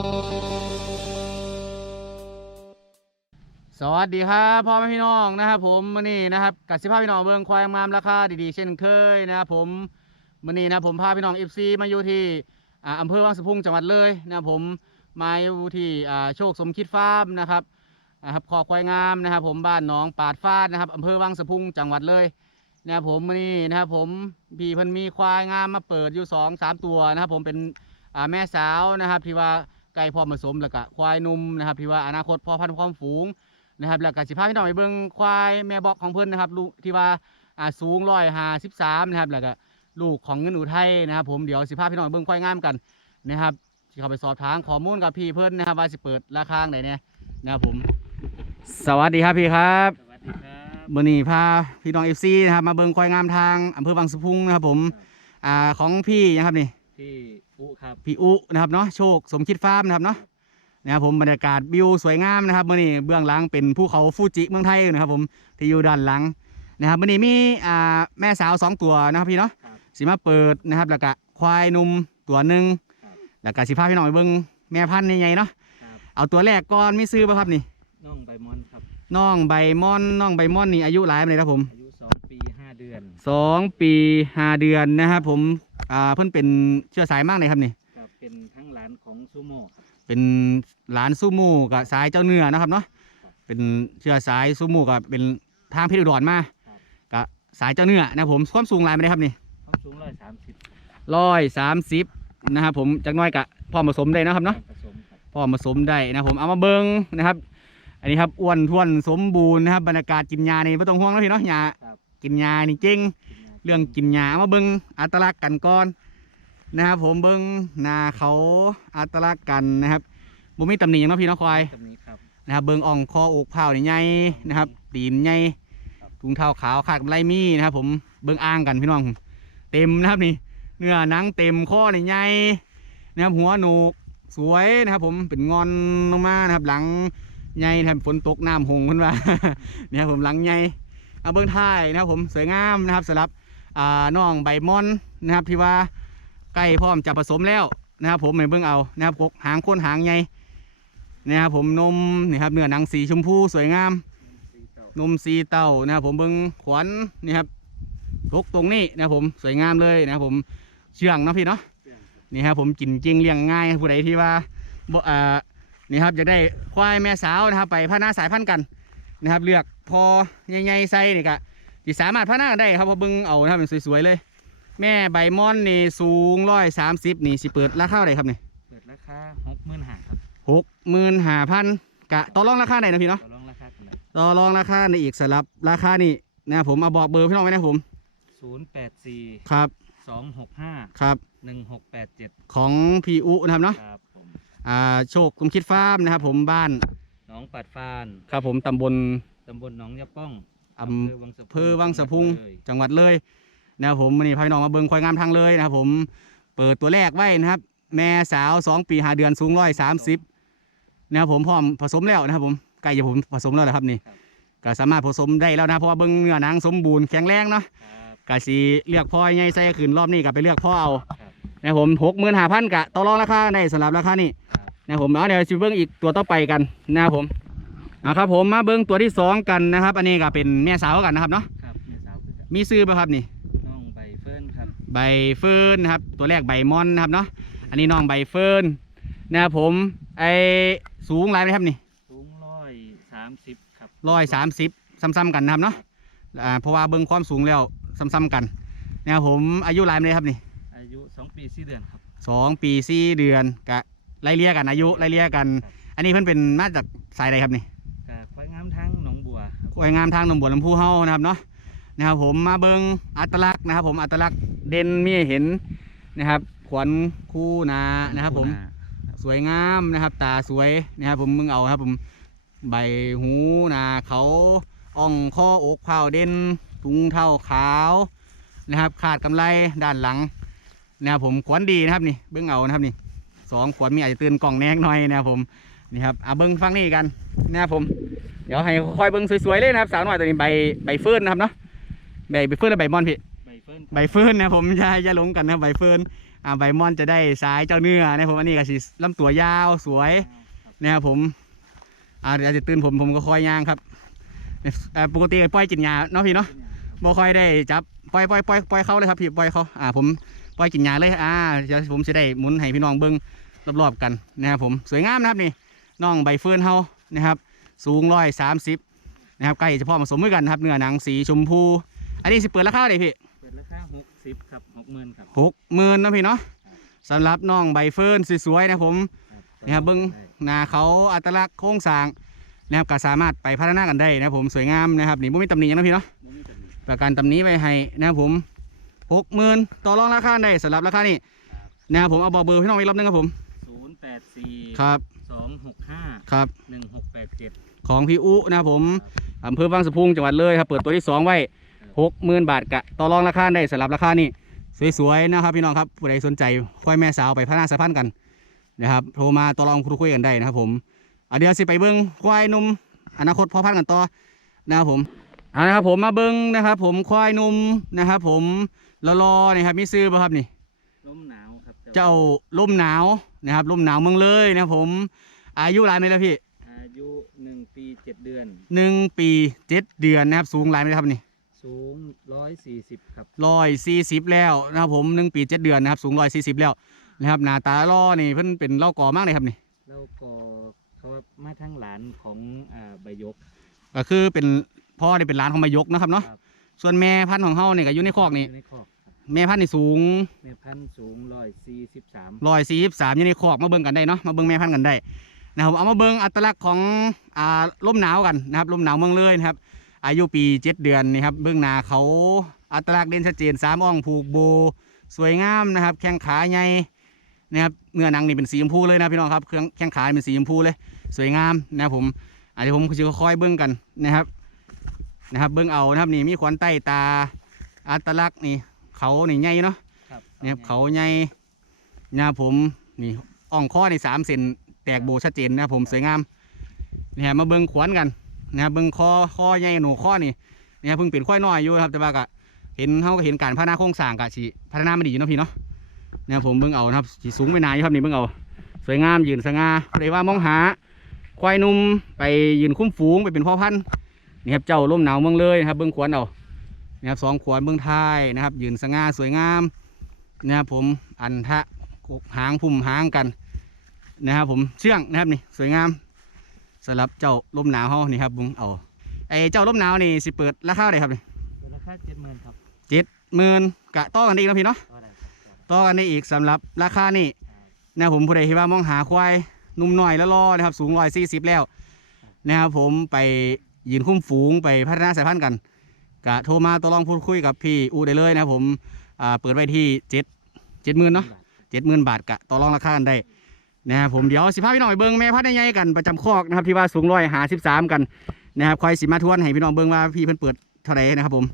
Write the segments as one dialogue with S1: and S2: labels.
S1: สวัสดีครับพ่อแม่พี่น้องนะครับผมวันนี้นะครับกับสิภาพพี่น้องเบิงควายงามราคาดีๆเช่นเคยนะครับผมวันนี้นะผมพาพี่น้องเอฟซีมาอยู่ที่อ่าอำเภอวังสะพุงจังหวัดเลยนะครับผมมาอยู่ที่อ่าโชคสมคิดฟาร์มนะครับนะครับคอควายงามนะครับ ผมบ้านหนองปาดฟาดนะครับอำเภอวังสะพุงจังหวัดเลยนะครับผมวันนี้นะครับผมพี่เพิ่นมีควายงามมาเปิดอยู่สองสามตัวนะครับผมเป็นอ่าแม่สาวนะครับที่ว่า ไก่พร้อมผสมแล้วก็ควายหนุ่มนะครับที่ว่าอนาคตพอพันธุ์ความฝูงนะครับแล้วก็สิพาพี่น้องไปเบิ่งควายแม่บอกของเพิ่นนะครับลูกที่ว่าอ่าสูงร้อยห้าสิบสามนะครับแล้วก็ลูกของเงินอุทัยนะครับ ผมเดี๋ยวสิพาพี่น้องไปเบิ่งควายงามกันนะครับที่เขาไปสอบถามข้อมูลกับพี่เพิ่นนะครับว่าสิเปิดราคาไหนเนี่ยนะครับผม สวัสดีครับพี่ครับ
S2: สวัสดีครับ
S1: วันนี้พาพี่น้องเอฟซีนะครับมาเบิ่งควายงามทางอำเภอวังสะพุงนะครับผมอ่าของพี่นะครับนี่
S2: ที่ อุครับ
S1: พี่อุนะครับเนาะโชคสมคิดฟาร์มนะครับเนาะนะครับผมบรรยากาศวิวสวยงามนะครับมื่อนี้เบื้องหลังเป็นภูเขาฟูจิเมืองไทยนะครับผมที่อยู่ด้านหลังนะครับมื่อนี้มีอ่าแม่สาวสองตัวนะครับพี่เนาะ
S2: ครับ
S1: สิมาเปิดนะครับแล้วก็ควายหนุ่มตัวหนึ่ง
S2: ครับ
S1: แล้วก็สิพาพี่น้องไปเบิ่งแม่พันธุ์ใหญ่ๆเนาะ
S2: ครับ
S1: เอาตัวแรกก่อนมีซื้อป่ะครับนี่
S2: น้องใบมอนครับ
S1: น้องใบมอนน้องใบมอนนี่อายุหลายปานเลยครับผม
S2: อายุสองปีห้าเดือน
S1: สองปีห้าเดือนนะครับผม อ่าเพิ่นเป็นเชื้อสายมากเลยครับนี่
S2: ครับเป็นทั้งหลานของซูโม่ครับ
S1: เป็นหลานซูมูกับสายเจ้าเนื้อนะครับเนาะ เป็นเชื้อสายซูมูกับเป็นทางเพชรอุดรมา
S2: ครับ
S1: กับสายเจ้าเนื้อนะครับผมความสูงหลายไม่ได้ครับนี่
S2: ความสูงร้อยสามสิบ
S1: ร้อยสามสิบนะครับผมจากน้อยกะพอผสมได้นะครับเนาะ
S2: ผสมครับ
S1: พอผสมได้นะครับผมเอามาเบิงนะครับ อันนี้ครับอ้วนท้วนสมบูรณ์นะครับบรรยากาศกินยานี่ไม่ต้องห่วงแล้วพี่เนาะยา
S2: ครับ
S1: กินยานี่เก่ง
S2: กินยา
S1: เรื่องกินยาเอามาเบิงอัตลักษณ์กันก่อนนะครับผมเบิงหนาเขาอัตลักษณ์กันนะครับบุมีตำหนิหยังเนาะพี่เนาะควาย
S2: ตำนี้ครับ
S1: นะครับเบิงอ่องคออกเผานี่ใหญ่นะครับตีนใหญ่
S2: ครับ
S1: ถุงเท้าขาวขาดกำไรมีนะครับ ผมเบิงอ่างกันพี่น้อง เต็มนะครับนี่ เนื้อหนังเต็มข้อนี่ใหญ่นะครับหัวโหนกสวยนะครับ ผมเป็นงอนลงมานะครับ หลังใหญ่นะครับฝนตกน้ำหงขึ้นมาเนี่ยครับผมหลังใหญ่เอาเบิ้งท้ายนะครับผมสวยงามนะครับสำหรับอ่า น้องใบมอนนะครับที่ว่าใกล้พร้อมจะผสมแล้วนะครับผมให้เบิ้งเอานะครับกกหางโคนหางใหญ่นะครับผมนมนี่ครับเนื้อหนังสีชมพูสวยงาม
S2: น
S1: มสีเต้านะครับผมเบิ้งขวัญนี่ครับทกตรงนี้นะครับผมสวยงามเลยนะครับผมเชื่องเนาะพี่เนาะนี่ครับผมกินจริงเลี้ยงง่ายผู้ใดที่ว่าบ่อ่านี่ครับจะได้ควายแม่สาวนะครับไปพัฒนาสายพันธุ์กันนะครับ เลือกพอใหญ่ๆใส่นี่ก็ ที่สามารถพัฒนากันได้ครับเพอเบิ้งเอานะครับเป็นสวยๆเลย แม่ใบมอนนี่สูงร้อยสามสิบนี่สิเปิดราคาเท่าไหร่ครับนี่
S2: เปิดราคาหกหมื่นห้าครับ
S1: หกหมื่นห้าพันกะต่อรองราคาไหนนะพี่เนาะ
S2: ต่อรองราคากันเลย
S1: ต่อรองราคาในอีกสำหรับราคานี่นะครับผมเอาบอกเบอร์พี่น้องไว้นะครับผม
S2: ศูนย์แปดสี่
S1: ครับ
S2: สองหกห้า
S1: ครับ
S2: หนึ่งหกแปดเจ็ด
S1: ของพีอุนะครับเนาะ
S2: ครับผม
S1: อ่าโชคกุมคิดฟาร์มนะครับผมบ้าน
S2: หน้องปัดฟาน
S1: ครับผมตำบล
S2: ตำบลหนองยะป้อง
S1: อำ
S2: เภอวังสะำ
S1: เภอวังสะพุง
S2: เลย
S1: จังหวัดเลยนะครับผมวันนี้พาพี่น้องมาเบิ่งควายงามทางเลยนะครับผมเปิดตัวแรกไว้นะครับ แม่สาวสองปีหาเดือนสูงร้อยสามสิบนะครับผมพร้อมผสมแล้วนะครับผมใกล้จะผมผสมแล้วนะครับนี่ก็สามารถผสมได้แล้วนะเพราะว่าเบิ่งเนื้อหนังสมบูรณ์แข็งแรงเนาะ
S2: ครับ
S1: กะสีเลือกพ่อใหญ่ใส่ขืนรอบนี้ก็ไปเลือกพ่อเอา
S2: ครับ
S1: นะครับผมหกหมื่นห้าพันกะต่อรองราคาได้สำหรับราคานี้
S2: ครับ
S1: นะครับผมเอาเดี๋ยวชิเบิ้งอีกตัวต่อไปกันนะครับผม นะครับผมมาเบิ้งตัวที่สองกันนะครับ อันนี้ก็เป็นแม่สาวกันนะครับเนาะ
S2: ครับแม่สาวคือกัน
S1: มีซื้อป่ะครับนี่
S2: น้องใบเฟิร์นครับ
S1: ใบเฟิร์นนะครับ ตัวแรกใบมอนนะครับเนาะอันนี้น้องใบเฟิร์นนะครับผมไอสูงหลายไหมครับนี่
S2: สูงร้อยสามสิบครับ
S1: ร้อยสามสิบซ้ำๆกันนะครับเนาะอ่าเพราะว่าเบิ้งความสูงแล้วซ้ำๆกันนะครับผมอายุหลายไหมครับนี่
S2: อายุสองปีสี่เดือนครับ
S1: สองปีสี่เดือนกะไล่เลี่ยกันอายุไล่เลี่ยกัน
S2: ครับ
S1: อันนี้เพิ่นเป็นมาจากสายใดครับนี่
S2: วครับ
S1: ควายงามทางหนองบัวลำพูเฮานะครับเนาะนะครับผมมาเบิงอัตลักษณ์นะครับ ผมอัตลักษณ์เด่นมีให้เห็นนะครับขวัญคู่นานะครับ ผมสวยงามนะครับ ตาสวยนะครับ ผมมึงเอาครับ ผมใบหูนาเขาอ่องคออกเผาเด่นถุงเท้าขาวนะครับ ขาดกำไรด้านหลังนะครับผมขวนดีนะครับนี่เบิ้งเอานะครับนี่สองขวนมีอาจจะตื่นกล่องแนงหน่อยนะครับผม นี่ครับอะเบิ้งฟังนี่กันนะครับผม เดี๋ยวให้คอยเบิ้งสวยๆเลยนะครับ สาวน้อยตัวนี้ใบใบเฟิร์นนะครับเนาะใบใบเฟิร์นและใบมอนพี่
S2: ใบเฟิร์น
S1: ใบเฟิร์นนะครับผมอย่าอย่าหลงกันนะใบเฟิร์นอ่าใบมอนจะได้สายเจ้าเนื้อนะครับผมอันนี้ก็สิลำตัวยาวสวย
S2: ครับ
S1: นะครับผมอ่าเดี๋ยวจะตื่นผมผมก็คอยย่างครับเอ่อปกติก็ปล่อยกินยาเนาะพี่เนาะ
S2: เป็นอย่างครับ
S1: บ่ค่อยได้จับปล่อยปล่อยปล่อยปล่อยเขาเลยครับพี่ปล่อยเขาอ่าผมปล่อยกินยาเลยอ่าเดี๋ยวผมจะได้หมุนให้พี่น้องเบิ้งรอบๆกันนะครับผมสวยงามนะครับนี่ น้องใบเฟิร์นเฮานะครับ สูงร้อยสามสิบนะครับใกล้จะพอผสมด้วยกันนะครับเนื้อหนังสีชมพู อันนี้สิเปิดราคาเลยพี่
S2: เปิดราคาหกสิบครับหกหมื่นครับ
S1: หกหมื่นนะพี่เนาะสำหรับน้องใบเฟิร์นสวยๆนะครับผมนี่ครับเบิ้ง
S2: ได้
S1: หนาเขาอัตลักษณ์โครงสร้างนะครับก็สามารถไปพัฒนากันได้นะครับผมสวยงามนะครับนี่บ่มีตำหนิหยังนะพี่เนาะ
S2: บ่มีตำหนิ
S1: ประกันตำหนี้ไว้ให้นะครับผมหกหมื่นต่อรองราคาได้สำหรับราคานี้นะครับผมเอาบอกเบอร์พี่น้องอีกรอบนึงครับผม
S2: ศูนย์แปดสี่
S1: ครับ
S2: ส องหกห้า
S1: ครับ
S2: หนึ่งหกแปดเจ็ด
S1: ของพี่อุนะครับผมอำเภอบางสะพุงจังหวัดเลยครับ เปิดตัวที่สองไว้หกหมื่นบาทกะต่อรองราคาได้สำหรับราคานี้สวยๆนะครับพี่น้องครับผู้ใดสนใจควายแม่สาวไปพัฒนาสายพันธุ์กันนะครับโทรมาต่อรองพูดคุยกันได้นะครับผมอะเดี๋ยวสิไปเบิ้งควายหนุ่มอนาคตพอพันธุ์กันต่อนะครับผมเอาละครับผมมาเบิ้งนะครับ ผมควายหนุ่มนะครับผมรอๆนี่ครับมีซื้อป่ะครับนี่
S2: ลมหนาวครับ
S1: เจ้าร่มหนาวนะครับร่มหนาวเมืองเลยนะครับผม อายุหลายไหมแล้วพี่
S2: อายุหนึ่งปีเจ็ดเดือน
S1: หนึ่งปีเจ็ดเดือนนะครับ สูงหลายไหมครับนี่
S2: สูงร้อยสี่สิบครับ
S1: ร้อยสี่สิบแล้วนะครับผมหนึ่งปีเจ็ดเดือนนะครับ สูงร้อยสี่สิบแล้วนะครับหน้าตาล่อนี่เพิ่นเป็นเล่ากอมากเลยครับนี่
S2: แล้วก็เขาว่ามาทั้งหลานของอ่าใบยก
S1: ก็คือเป็นพ่อได้เป็นร้านของมายกนะครับเนาะ
S2: ครับ
S1: ส่วนแม่พันธุ์ของเฮาเนี่ยก็อยู่ในคอกนี่
S2: ยู่ในคอกครับ
S1: แม่พันธุ์นี่สูง
S2: แม่พันธุ์สูงร้อยสี่สิบสาม
S1: ร้อยสี่สิบสามอยู่ในคอกมาเบิ่งกันได้เนาะมาเบิ่งแม่พันธุ์กันได้ นะครับเอามาเบิ่งอัตลักษณ์ของอ่าร่มหนาวกันนะครับร่มหนาวเมืองเลยนะครับ อายุปีเจ็ดเดือนนี่ครับเบื้องหน้าเขาอัตลักษณ์เด่นชัดเจนสามอ่องผูกโบ สวยงามนะครับ แข้งขาใหญ่นะครับเนื้อหนังนี่เป็นสีชมพูเลยนะพี่น้องครับเครื่องแข้งขาเป็นสีชมพูเลย สวยงามนะครับผมอาจจะผมจะค่อยๆเบื้องกันนะครับนะครับเบื้องเอานะครับนี่มีขวัญใต้ตาอัตลักษณ์นี่เขานี่ใหญ่เนาะ
S2: ครับ
S1: นะครับเขาใหญ่นะครับผมนี่อ่องข้อในสามเซนแตกโบชัดเจนนะครับผมสวยงามนี่ฮะมาเบิ้งขวัญกันนะครับเบิ้งคอข้อใหญ่หนูข้อนี่นี่ครับเพิ่งเป็นควายน้อยอยู่ครับแต่ว่าก็เห็นเขาก็เห็นการพัฒนาโครงสร้างกะสิพัฒนามันดีอยู่เนาะพี่เนาะนะครับผมเบิ้งเอานะครับสีสูงไม่นานครับนี่เบิ้งเอา สวยงามยืนสง่าเลยว่ามองหาควายนุ่มไปยืนคุ้มฝูงไปเป็นพ่อพันธุ์นี่ครับเจ้าร่มหนาวเมืองเลยนะครับเบิ้งขวัญเอานี่ครับสองขวัญเบิ้องท้ายนะครับ ยืนสง่าสวยงามนะครับผมอันทะกกหางพุ่มหางกัน นะครับผมเชื่องนะครับนี่สวยงามสำหรับเจ้าร่มหนาวเฮานี่ครับเบิ้งเอาไอเจ้าร่มหนาวนี่สิเปิดราคาเท่าไหร่ครับนี่
S2: เป็นราคาเจ็ดหมื่นครับ
S1: เจ็ดหมื่นกะต่อกันอีกนะพี่เนาะ
S2: ก็ได้ครับ
S1: ต่อกันได้อีกสำหรับราคานี่นะครับผมผู้ใดที่ว่ามองหาควายหนุ่มหน่อยแล้วรอนะครับสูงร้อยสี่สิบแล้วนะครับผมไปยืนคุ้มฝูงไปพัฒนาสายพันธุ์กันกะโทรมาตัวลองพูดคุยกับพี่อูได้เลยนะครับผมอ่าเปิดไว้ที่เจ็ดเจ็ดหมื่นเนาะเจ็ดหมื่นบาทกะต่อรองราคากันได้ นะครับผมเดี๋ยวสิพาพี่น้องไปเบิ้งแม่พันธุ์ใหญ่ๆกันประจำคอกนะครับที่ว่าสูงร้อยหาสิบสามกันนะครับคอยสิมาทวนให้พี่น้องเบิ้งว่าพี่เพิ่นเปิดเท่าไหร่นะครับผม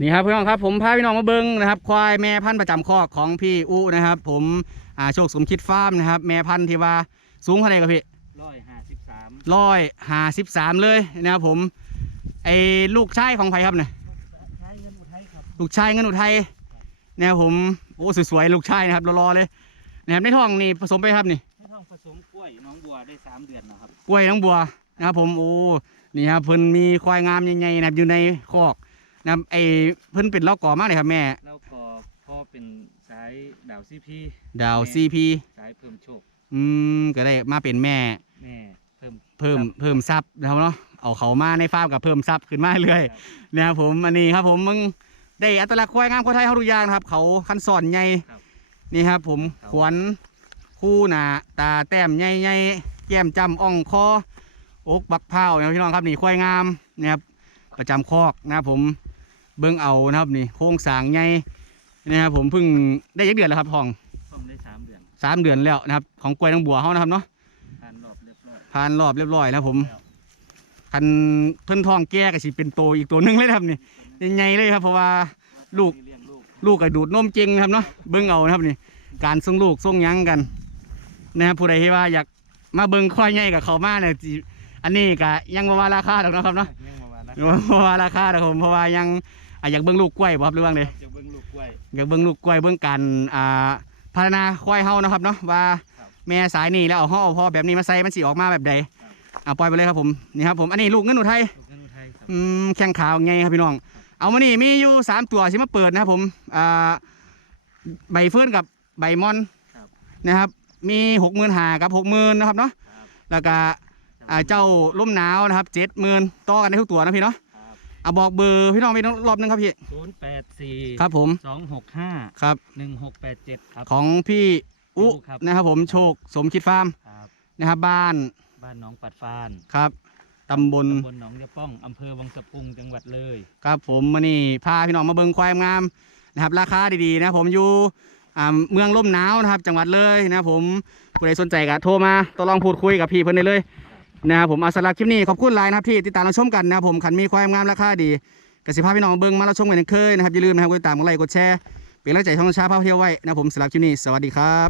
S1: นี่ครับพี่น้องครับผมพาพี่น้องมาเบิ้งนะครับควายแม่พันธุ์ประจำคอกของพี่อูนะครับ ผมอ่าโชคสมคิดฟาร์มนะครับแม่พันธุ์ที่ว่าสูงเท่าไหร่ครับพี่
S2: ร้อยห้าสิบสาม
S1: ร้อยห้าสิบสามเลยนะครับผมไอ้ลูกชายของไผครับเนี่ย
S2: ใช้เงินอุทัยครับ
S1: ลูกชายเงินอุทัยนะครับผมโอ้สวยๆลูกชายนะครับรอๆเลย นะครับในท้องนี่ผสมไปครับนี่
S2: ให้ทองผสมกล้วยน้องบัวได้สามเดือนนะครับ
S1: กล้วยน้องบัวนะครับผมโอ้นี่ครับเพิ่นมีควายงามใหญ่ๆนะครับอยู่ในคอกนะครับไอ้เพิ่นเป็นเล่าก่อมากเลยครับแม่
S2: แล้วก็พ่อเป็นสายดาวซีพี
S1: ดาวซีพี
S2: สายเพิ่มโชค
S1: อืมก็ได้มาเป็นแม่
S2: แม่เพิ่ม
S1: เพิ่มเพิ่มซับนะครับเนาะเอาเขามาในฟาร์มกับเพิ่มซับขึ้นมาเรื่อย
S2: ครับ
S1: นะครับผมอันนี้ครับผมมึงได้อัตลักษณ์ควายงามควายไทยเขาทุกอย่างนะครับ เขาคันสอนใหญ่
S2: ครับ
S1: นี่ครับผม
S2: ครับ
S1: ขวนคู่หนาตาแต้มใหญ่ใหญ่แก้มจำอ่องคออกบักเผานะครับพี่น้องครับนี่ควายงามนะครับประจำคอกนะครับผมเบิ้งเอานะครับนี่โค้งสร้างใหญ่นะครับผมเพิ่งได้ยักเดือนแล้วครับทอง
S2: ซ่อมได้สามเดือน
S1: สามเดือนแล้วนะครับ ของกล้วยน้องบัวเขานะครับเนาะ
S2: ผ่านรอบเรียบร้อย
S1: ผ่านรอบเรียบร้อยนะครับผม
S2: แล้ว
S1: คันเพิ่นทองแก่ก็สิเป็นโตอีกตัวหนึงเลยนะครับนี่ใหญ่ๆเลยครับเพราะว่าลูก
S2: เลี้ยงลูก
S1: ลูกกระดูดนมจริงนะครับเนาะเบิ้งเอานะครับนี่ การส่งลูกส่งหยังกันนะครับผู้ใดที่ว่าอยากมาเบิ้งควายใหญ่กับเขามาเนี่ยสิอันนี้ก็ยังบ่ว่าราคาดอกนะครับเนาะ
S2: ยังประมาณนั้น
S1: บ่ว่าราคาดอกผมเพราะว่ายังอะอยากเบิ้งลูกกล้วยบ่ครับหรือว่าไง
S2: จะเบิ้งลูกกล้วย
S1: อยากเบิ้งลูกกล้วยเบิ้งการอ่าพัฒนาควายเฮานะครับเนาะว่า
S2: ครับ
S1: แม่สายนี่แล้วเอาห่อเอาพ่อแบบนี้มาใส่มันสิออกมาแบบใดเอาปล่อยไปเลยครับผมนี่ครับผมอันนี้ลูกเงินอุทัย
S2: ลูกกระนุไทยครับ
S1: อืมแข้งขาวไงครับพี่น้อง เอามานี่มีอยู่สามตัวสิมาเปิดนะครับผมอ่าใบเฟื่อนกับใบมอน
S2: ครับ
S1: นะครับ มีหกหมื่นหากับหกหมื่นนะครับเนาะ
S2: ครับ
S1: แล้วก็อ่าเจ้าล่มหนาวนะครับเจ็ดหมื่นต่อกันได้ทุกตัวนะพี่เนาะ
S2: ครับ
S1: เอาบอกเบอร์พี่น้องไปรอบหนึงครับพี่
S2: ศูนย์แปดสี่
S1: ครับผม
S2: สองหกห้า
S1: ครับ
S2: หนึ่งหกแปดเจ็ดครับ
S1: ของพี่อุ
S2: ครับ
S1: นะครับผมโชคสมคิดฟาร์ม
S2: ครับ
S1: นะครับบ้าน
S2: บ้านหนองปัดฟาน
S1: ครับ ตำบล
S2: ตำบลหนองยะป้องอำเภอวังสะพุงจังหวัดเลย
S1: ครับผมมานี่พาพี่น้องมาเบิ่งควายงามนะครับ ราคาดีๆนะครับผมอยู่อ่าเมืองล่มหนาวนะครับ จังหวัดเลยนะครับผมผู้ใดสนใจก็โทรมาต่อรองพูดคุยกับพี่เพิ่นได้เลยนะครับผมเอาสำหรับคลิปนี้ขอบคุณหลายนะครับที่ติดตามเราชมกันนะครับผมขันมีควายงามราคาดีกสิภาพี่น้องเบิ่งมาเราชมกันอย่างเคยนะครับอย่าลืมนะครับกดติดตามกดไลค์กดแชร์เป็นกำลังใจช่องชาพาเที่ยวไว้นะครับผมสำหรับคลิปนี้สวัสดีครับ